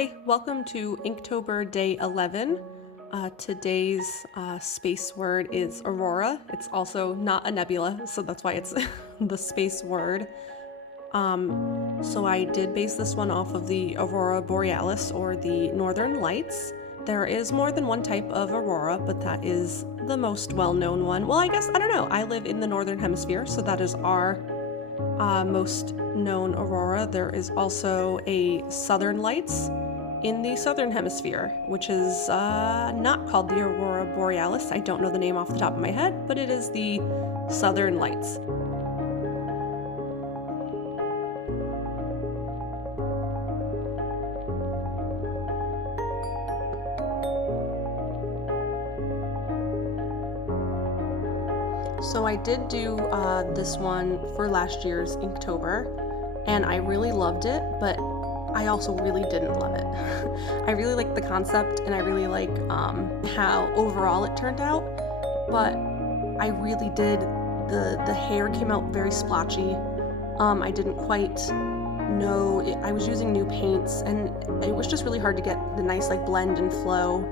Hi, welcome to Inktober Day 11. Today's space word is Aurora. It's also not a nebula, so that's why it's the space word. So I did base this one off of the Aurora Borealis, or the Northern Lights. There is more than one type of aurora, but that is the most well-known one. Well, I guess, I don't know. I live in the Northern Hemisphere, so that is our most known aurora. There is also a Southern Lights in the Southern Hemisphere, which is not called the Aurora Borealis. I don't know the name off the top of my head, but it is the Southern Lights. So I did do this one for last year's Inktober, and I really loved it, but I also really didn't love it. I really liked the concept, and I really like how overall it turned out, but I really did, the hair came out very splotchy. I didn't quite know, I was using new paints, and it was just really hard to get the nice like blend and flow.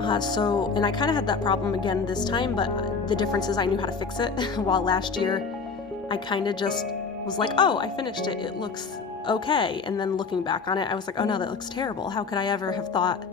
And I kind of had that problem again this time, but the difference is I knew how to fix it, while last year I kind of just was like, oh, I finished it, it looks okay, and then looking back on it, I was like, oh no, that looks terrible. How could I ever have thought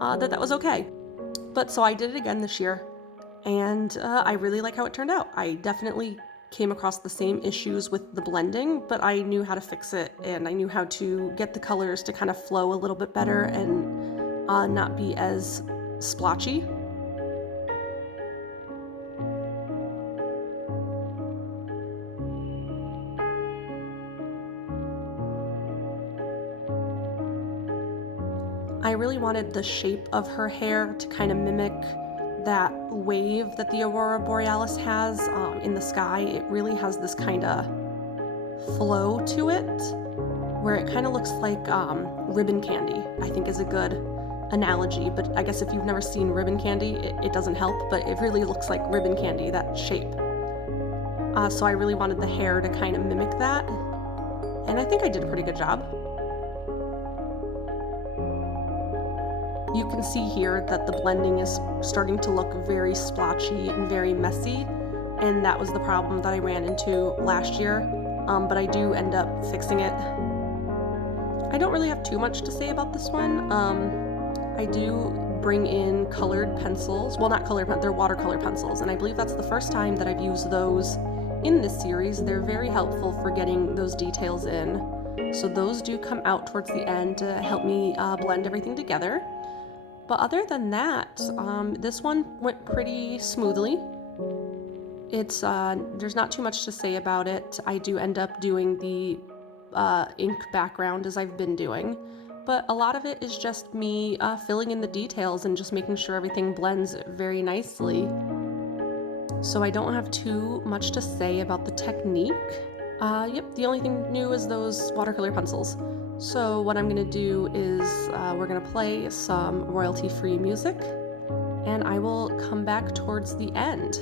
that was okay? But so I did it again this year, and I really like how it turned out. I definitely came across the same issues with the blending, but I knew how to fix it, and I knew how to get the colors to kind of flow a little bit better and not be as splotchy. I really wanted the shape of her hair to kind of mimic that wave that the Aurora Borealis has in the sky. It really has this kind of flow to it, where it kind of looks like ribbon candy, I think is a good analogy, but I guess if you've never seen ribbon candy, it doesn't help, but it really looks like ribbon candy, that shape. So I really wanted the hair to kind of mimic that, and I think I did a pretty good job. You can see here that the blending is starting to look very splotchy and very messy, and that was the problem that I ran into last year, but I do end up fixing it. I don't really have too much to say about this one. I do bring in colored pencils. Well, not colored, they're watercolor pencils, and I believe that's the first time that I've used those in this series. They're very helpful for getting those details in. So those do come out towards the end to help me blend everything together. But other than that, this one went pretty smoothly. There's not too much to say about it. I do end up doing the ink background as I've been doing, but a lot of it is just me filling in the details and just making sure everything blends very nicely. So I don't have too much to say about the technique. Yep, the only thing new is those watercolor pencils. So what I'm gonna do is we're gonna play some royalty-free music, and I will come back towards the end.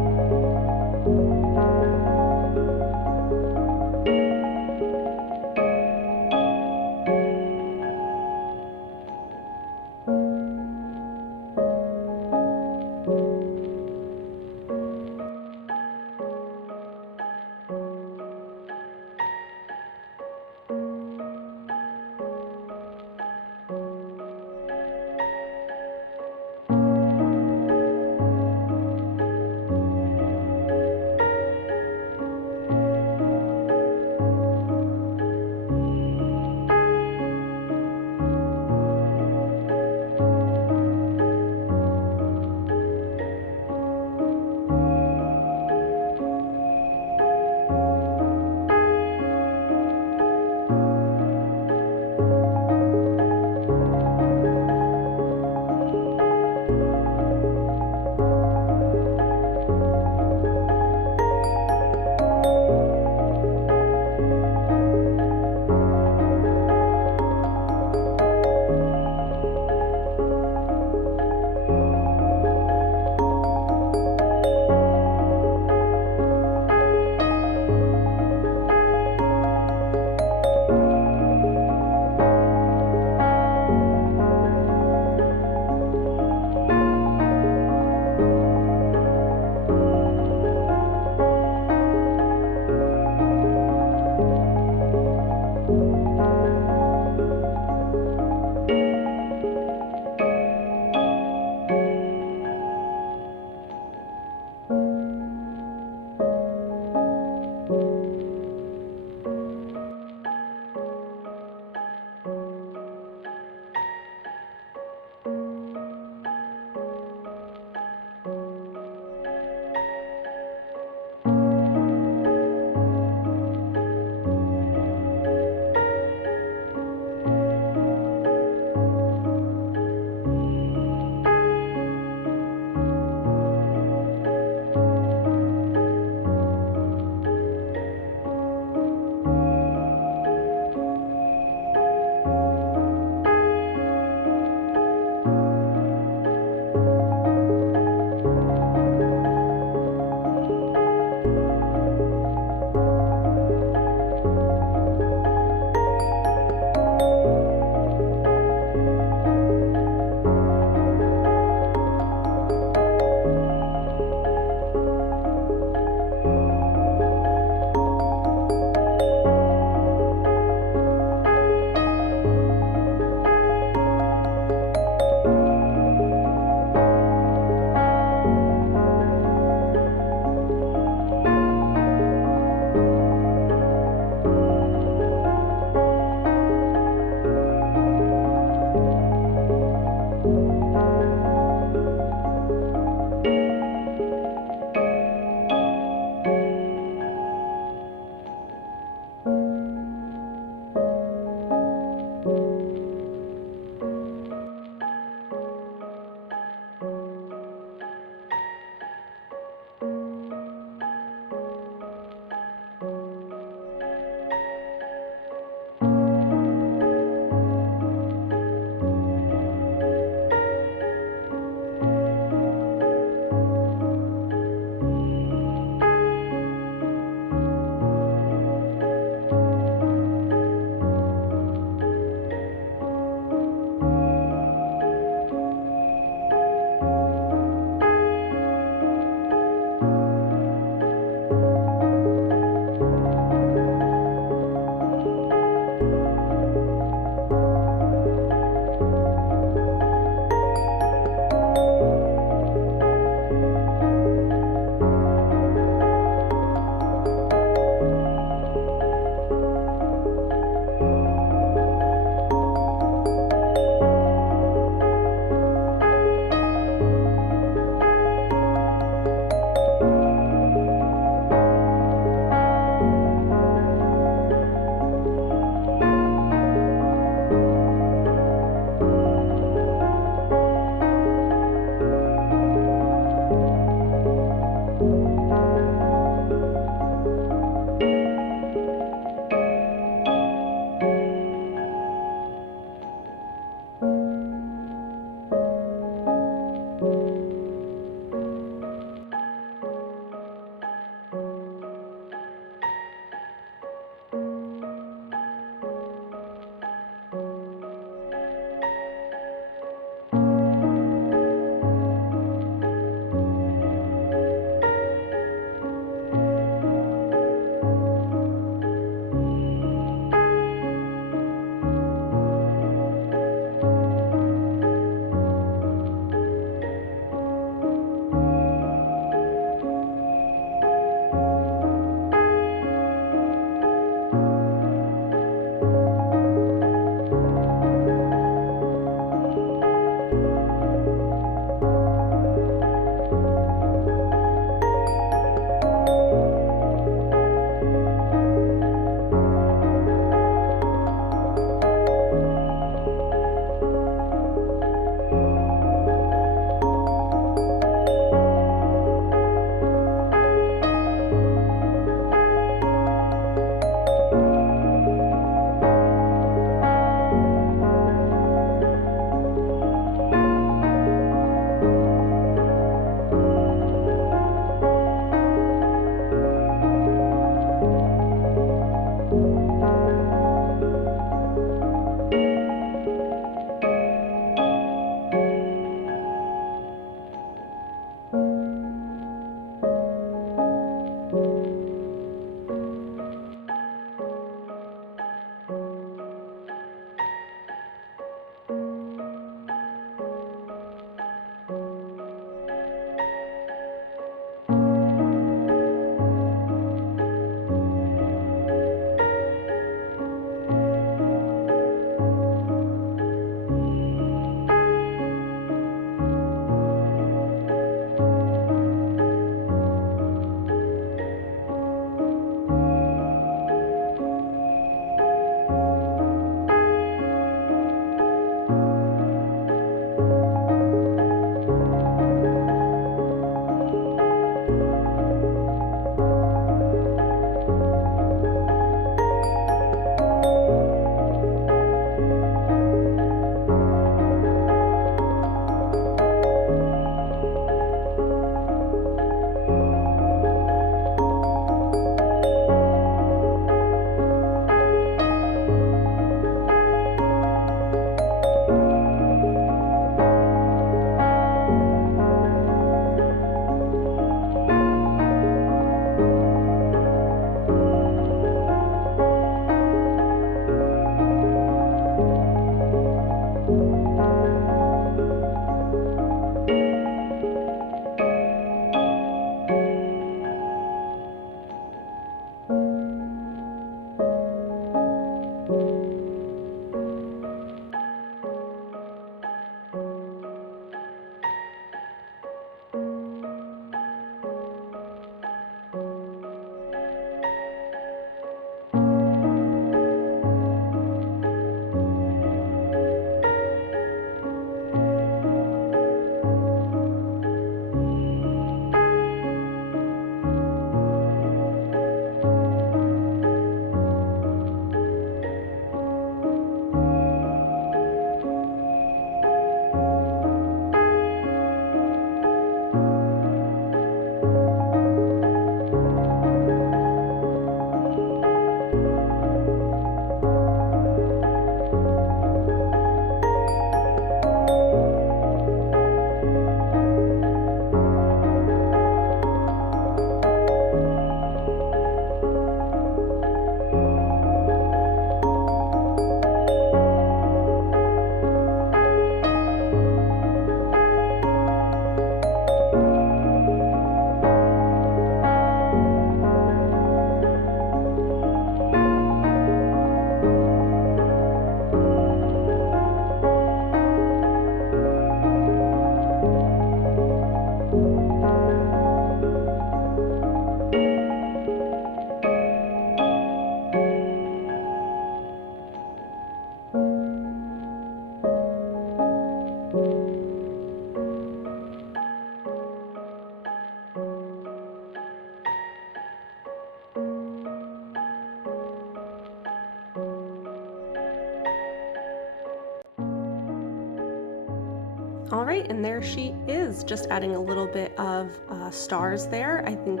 All right, and there she is, just adding a little bit of stars there. I think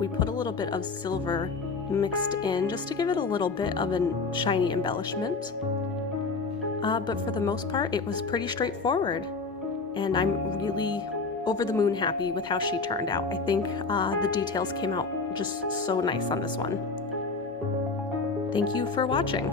we put a little bit of silver mixed in just to give it a little bit of a shiny embellishment. But for the most part, it was pretty straightforward, and I'm really over the moon happy with how she turned out. I think the details came out just so nice on this one. Thank you for watching.